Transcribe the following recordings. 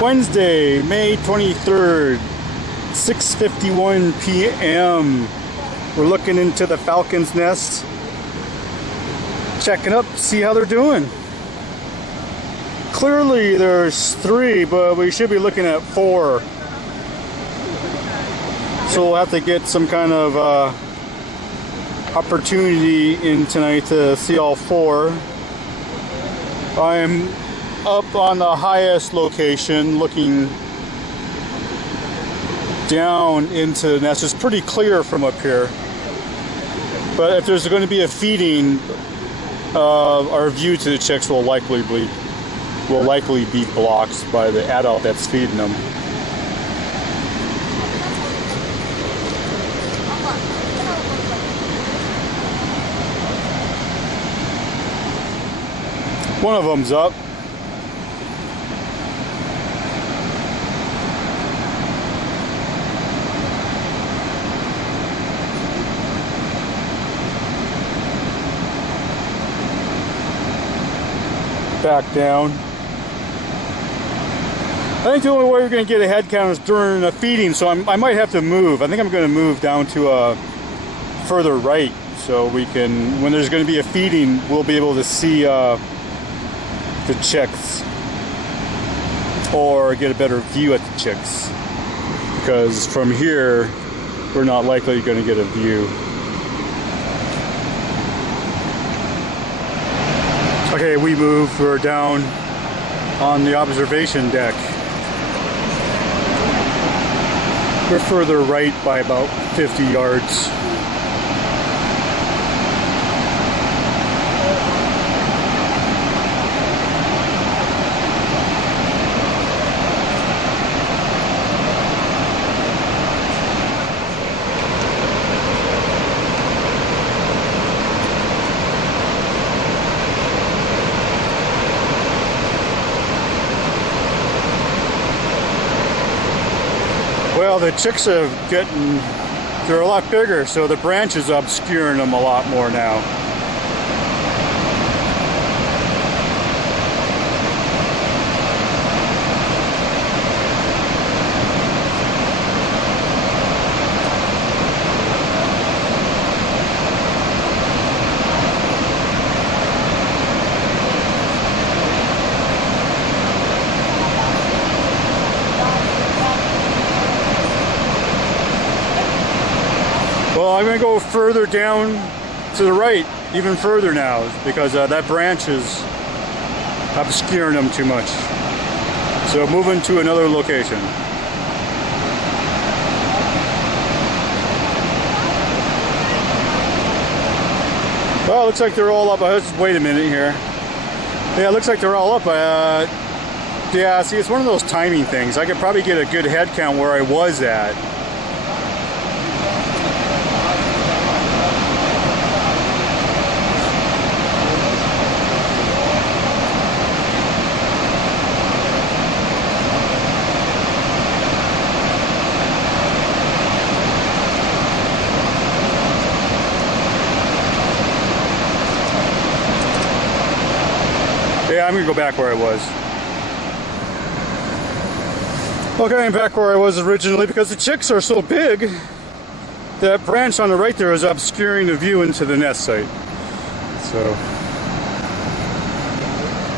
Wednesday, May 23rd, 6:51 p.m. We're looking into the falcon's nest, checking up, see how they're doing. Clearly there's 3, but we should be looking at 4. So we'll have to get some kind of opportunity in tonight to see all 4. I'm up on the highest location looking down into the nest. It's pretty clear from up here. But if there's going to be a feeding, our view to the chicks will likely be blocked by the adult that's feeding them. One of them's up. Back down. I think the only way we're going to get a head count is during the feeding, so I might have to move. I think I'm going to move down to further right, so we can, when there's going to be a feeding, we'll be able to see the chicks, or get a better view at the chicks, because from here we're not likely going to get a view. Okay, we moved. We're down on the observation deck. We're further right by about 50 yards. Well, the chicks are they're a lot bigger, so the branch is obscuring them a lot more now. Well, I'm going to go further down to the right, even further now, because that branch is obscuring them too much. So moving to another location. Well, it looks like they're all up. Just wait a minute here. Yeah, it looks like they're all up. Yeah, see, it's one of those timing things. I could probably get a good head count where I was at. Yeah, I'm gonna go back where I was. Okay, I'm back where I was originally because the chicks are so big. That branch on the right there is obscuring the view into the nest site. So,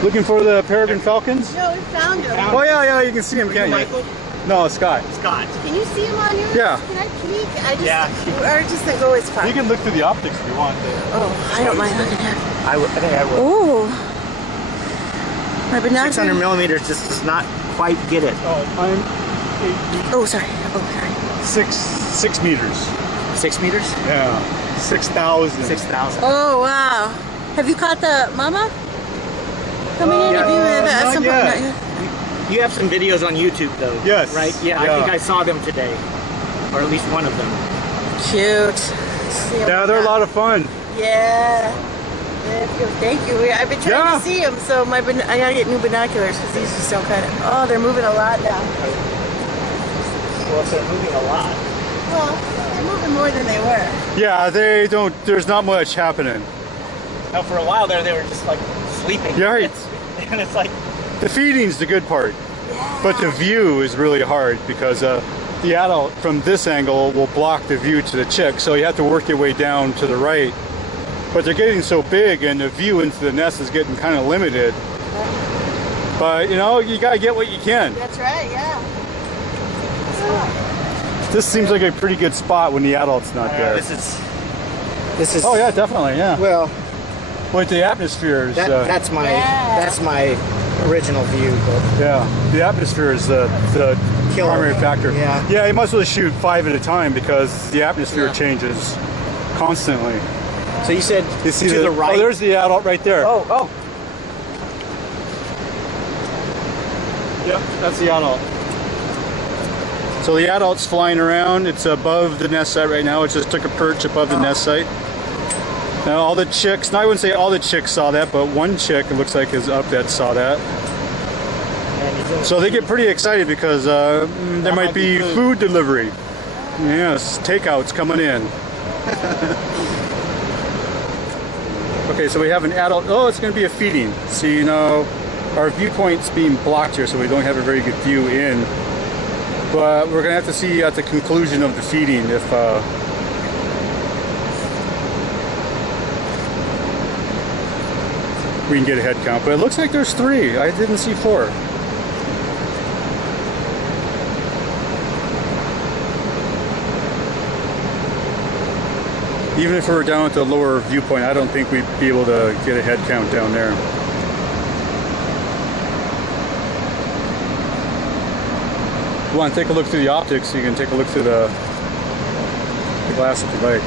looking for the Peregrine Falcons? No, we found them. Oh yeah, you can see them, can't you? Michael? No, Scott. Scott. Can you see him on yours? Yeah. Can I peek? Yeah. Or just like go as far. You can look through the optics if you want. Oh, I don't mind looking at. I think I will. Oh. My binoculars. 600 millimeters just does not quite get it. Oh, sorry. Oh, sorry. 6 meters. 6 meters? Yeah. 6,000. 6,000. Oh, wow. Have you caught the mama coming in? Have you at some point? Not yet. You have some videos on YouTube though. Yes. Right? Yeah, I think I saw them today. Or at least one of them. Cute. Yeah, they're a lot of fun. Yeah. Thank you. I've been trying to see them, so I gotta get new binoculars because these just don't kind of. Oh, they're moving a lot now. Well, if they're moving a lot. Well, they're moving more than they were. Yeah, they don't. There's not much happening. Now, for a while there, they were just like sleeping. Yeah, right. And it's like The feeding's the good part, Yeah. but the view is really hard because the adult from this angle will block the view to the chick, so you have to work your way down to the right. But they're getting so big and the view into the nest is getting kind of limited. But you know, you gotta get what you can. That's right, yeah. This seems like a pretty good spot when the adult's not there. This is. Oh yeah, definitely, yeah. Well, With the atmosphere is, that's my original view. But yeah, the atmosphere is the Killer. primary factor. Yeah. Yeah, you must really shoot 5 at a time because the atmosphere changes constantly. So you said You see to the right. Oh, there's the adult right there. Oh. Yep, that's the adult. So the adult's flying around. It's above the nest site right now. It just took a perch above the nest site. Now all the chicks, now I wouldn't say all the chicks saw that, but one chick, it looks like, is up that saw that. So they get pretty excited because there might be food delivery. Yes, takeouts coming in. Okay, so we have an adult. Oh, it's going to be a feeding. See, you know, our viewpoint's being blocked here, so we don't have a very good view in. But we're going to have to see at the conclusion of the feeding if we can get a head count. But it looks like there's 3. I didn't see 4. Even if we were down at the lower viewpoint, I don't think we'd be able to get a head count down there. You want to take a look through the optics, so you can take a look through the glass if you like.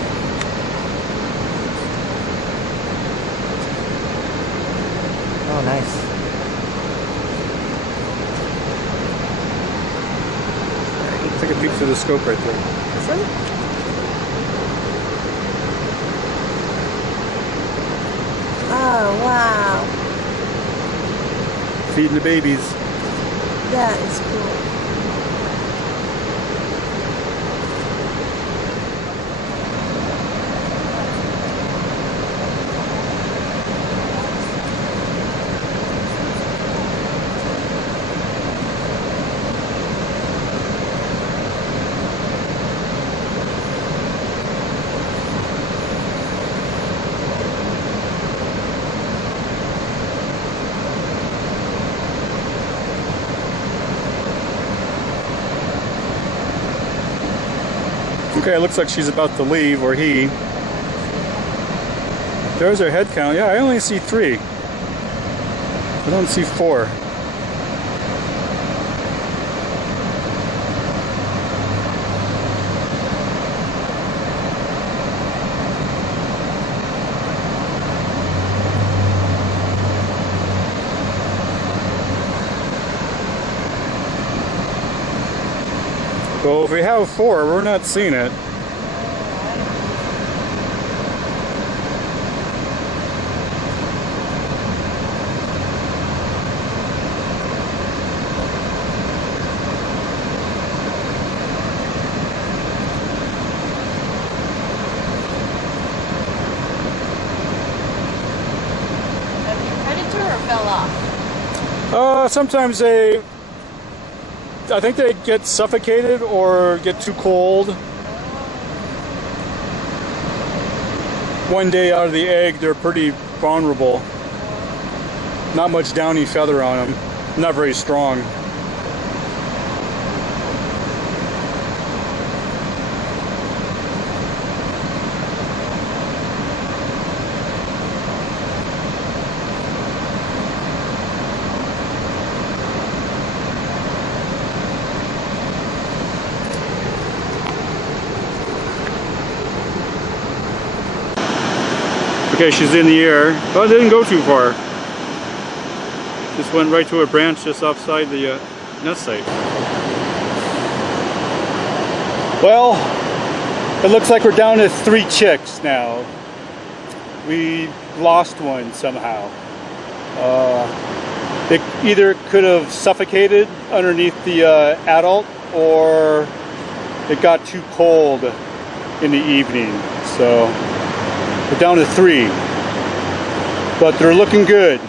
Oh, nice. Take a peek through the scope right there. This one? Oh, wow. Feeding the babies. That is cool. Okay, it looks like she's about to leave, or he. There's her head count. Yeah, I only see 3. I don't see 4. So if we have 4, we're not seeing it. Predator or fell off? Sometimes I think they get suffocated or get too cold. One day out of the egg, they're pretty vulnerable. Not much downy feather on them. Not very strong. Okay, she's in the air. Oh, it didn't go too far. Just went right to a branch just outside the nest site. Well, it looks like we're down to 3 chicks now. We lost one somehow. It either could have suffocated underneath the adult, or it got too cold in the evening. So we're down to 3, but they're looking good.